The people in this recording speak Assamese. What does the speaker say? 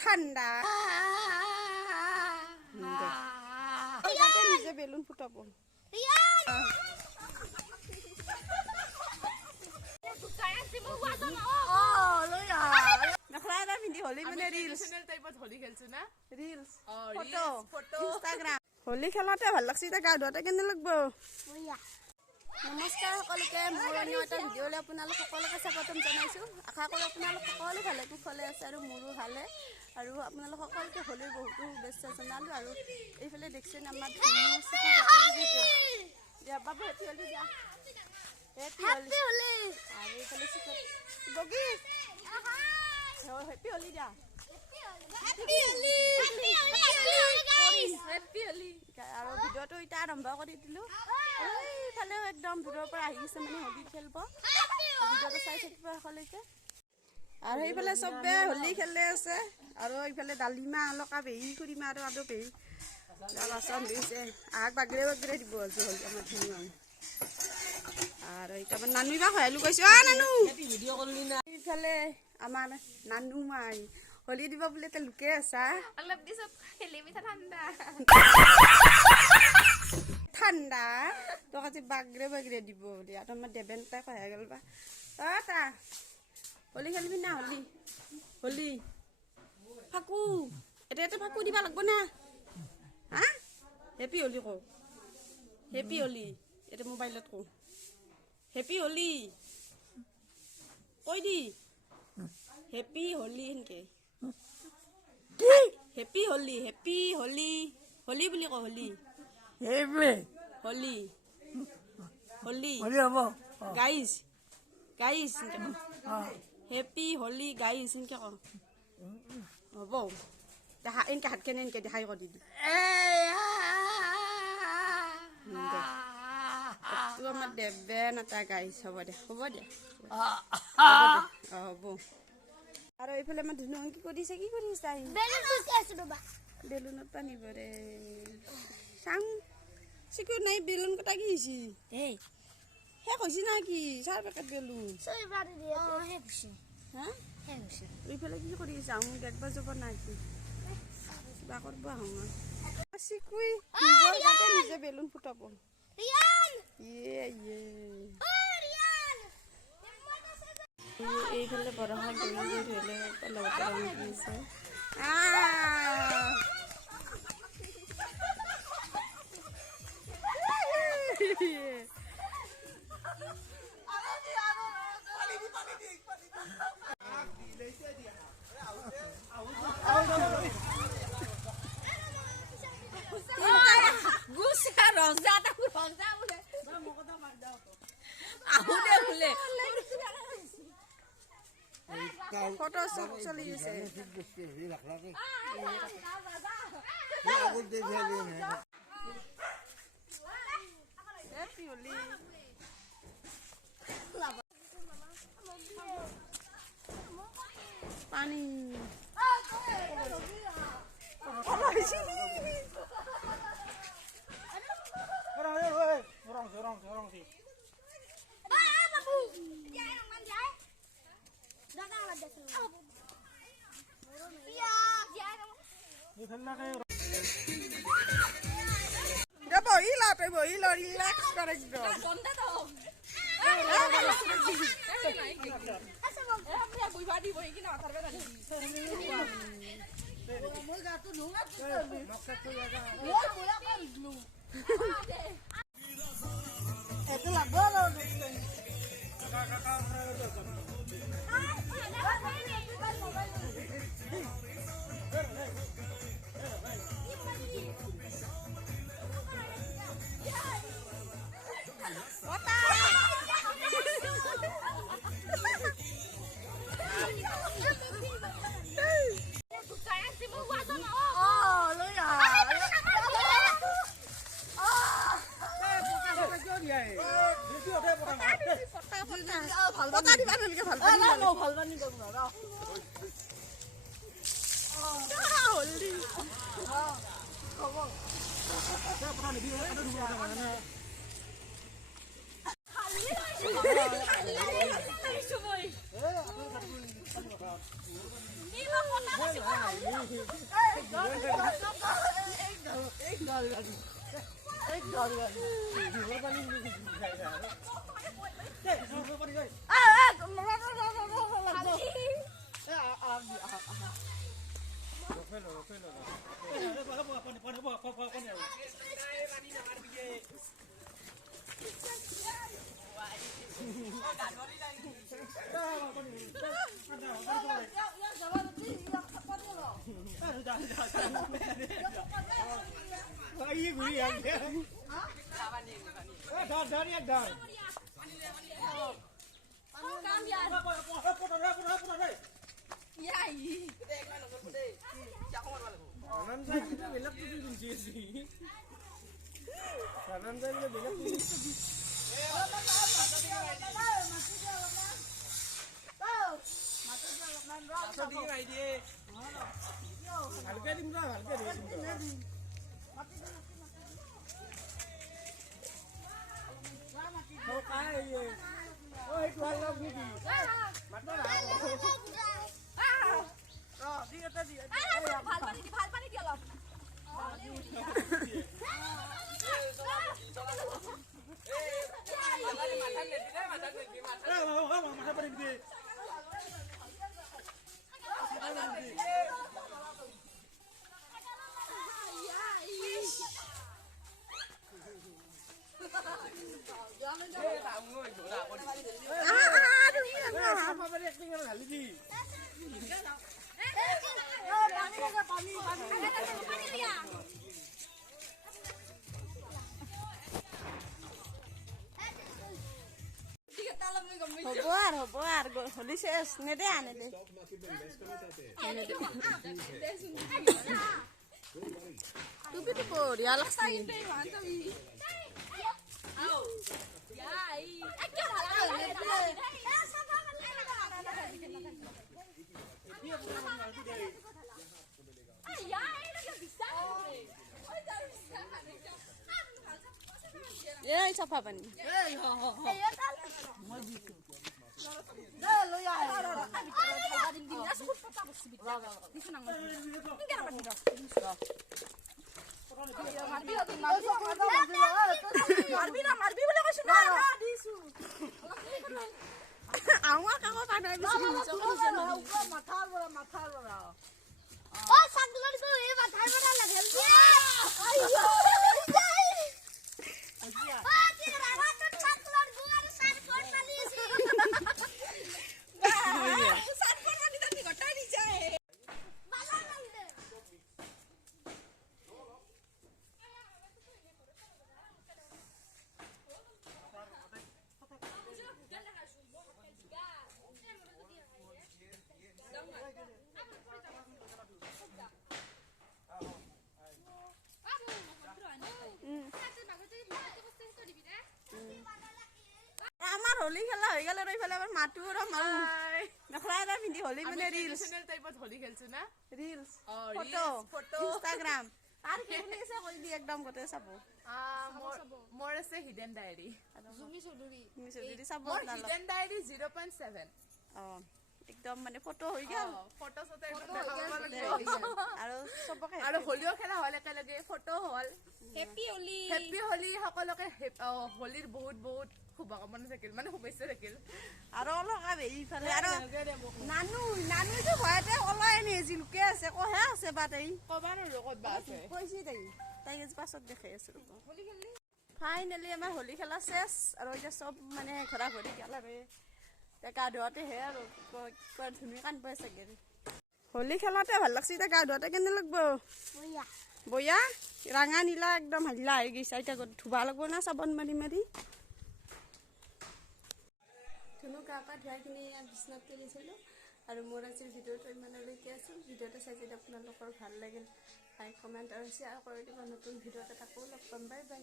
ঠান্ডা নিজে বেলুন ফুটাব মেখেলা এটা পিন্ধি হলি মানে ৰিলছ ফটো ইনষ্টাগ্ৰাম হলি খেলাতে ভাল লাগছে এতিয়া গা ধোৱাতে কেনে লাগব নমস্কাৰ সকলোকে মোৰ অন্য এটা ভিডিঅ'লৈ আপোনালোক সকলোকে স্বাগতম জনাইছোঁ আশা কৰোঁ আপোনালোক সকলো ভালে কুশলে আছে আৰু মোৰো ভালে আৰু আপোনালোক সকলোকে হলিৰ বহুতো শুভেচ্ছা জনালোঁ আৰু এইফালে দেখিছেন আমাৰ ধুনীয়া দিয়া বাবু হেপী হলি দিয়া হেপী হলি আৰু এইফালে চিকট বগী হেপী হলি দিয়া আৰু ভিডিঅ'টো এতিয়া আৰম্ভ কৰি দিলোঁ এইফালেও একদম দূৰৰ পৰা আহি আছে মানে হলি খেলিব ভিডিঅ'টো চাই থাকিব শেষলৈকে আৰু সেইফালে চবে হলি খেলি আছে আৰু এইফালে ডালিমা অলকা পেহী খুৰীমা আৰু পেহী বাচন দিছে আগ বাগৰে বাগৰে দিব আজি হলি আমাৰ ধুনীয়া আৰু এতিয়া নানু বা খয়ালো কৈছো নানু এইফালে আমাৰ নানু মাই হলি দিব বুলি এটা লুকে আছা অলপ দিছ খেলি মিঠা ঠাণ্ডা ঠাণ্ডা তোক আজি বাগৰে বাগৰে দিব বুলি আৰু আমাৰ দেবেন তাই কয়া গ'ল বা তা হলি খেলিবি না হলি হলি ফাকু এটা ফাকু দিবা লাগব না হা হেপী হলি কো হেপী হলি এটা মোবাইলত কো হেপী হলি কৈ দি হেপী হলি সেনকে হেপী হলি হলি বুলি কওঁ হলি হলি হলি গাইজ হেপী হলি গাইজ সেনকে কওঁ হ'ব দেখা এনেকে হাত কেনে এনেকে দেখাই কৰি দি আমাৰ দেবেন এটা গাইজ হ'ব দে হ'ব আৰু এইফালে আমাৰ ধুনু কি কৰিছে বেলুনত পানী ভৰে চাং চিকু নাই বেলুন কটা কি হৈছে শেষ হৈছে না কি 4 পেকেট বেলুন এইফালে কি কৰি আছে আমি দেখবা যাব নাই কি কিবা কৰিব আহোঁ চিকুই নিজৰ গাতে নিজে বেলুন ফুটাব এইফালে বৰষা গৈ ধৰিলে লগতে ৰং দিছে ফটো চলি আছে পানী বহিল ৰিল্যাক্স কৰে হ'ব আৰু হলি শেষ নেদে আনেদে টুপি তো বঢ়িয়া লাগছে এই চাফা পানী होली खेला हो गल रहीफाले आबार माटू और मारू नखरा এটা পিন্ধি होली মানে रील्स চ্যানেল টাইপত होली খেলছো না रील्स ফটো ইনস্টাগ্রাম আর কি শুনিছে কই দি একদম গতে চাবো মোর আছে হিডেন ডায়েরি জুমি চৌধুৰী চাবো না হিডেন ডায়েরি 0.7 একদম মানে ফটো হৈ গল ফটো সতে একদম দেখাব লাগিব আৰু সবকে আৰু হোলিও খেলা হল একেলগে ফটো হল হেপি হোলি সকলোকে হোলিৰ বহুত বহুত শুভকামনা থাকিল মানে শুভেচ্ছা থাকিল আৰু অলকা এইফালে আৰু নানু যে ভয়তে ওলাই নেজি লুকে আছে কহে আছে বাতেই কবা ন কবা আছে কইছি তাই পাছত দেখাই আছে হোলি খেললি ফাইনালি আমাৰ হোলি খেলা শেষ আৰু এটা সব মানে ঘৰা ঘৰি খেলাবে গা ধোৱাতে হে আৰু কয় ধুনীয়া কান পাই চাগে হোলি খেলাতে ভাল লাগছে এতিয়া গা ধোৱাতে কেনে লাগব বয়া ৰাঙা নীলা একদম হাল্লা হৈ গৈছে এতিয়া ধুবা লাগব না চাবন মাৰি মাৰি ধুনু গা পা ধুৱাই কিনে ইয়াত বিচনাত তুলিছিলোঁ আৰু মোৰ আজিৰ ভিডিঅ'টো ইমানলৈকে আছিল ভিডিঅ'টো চাই যদি আপোনালোকৰ ভাল লাগিল লাইক কমেণ্ট আৰু শ্বেয়াৰ কৰি দিব নতুন ভিডিঅ'ত আকৌ লগ পাম বাই বাই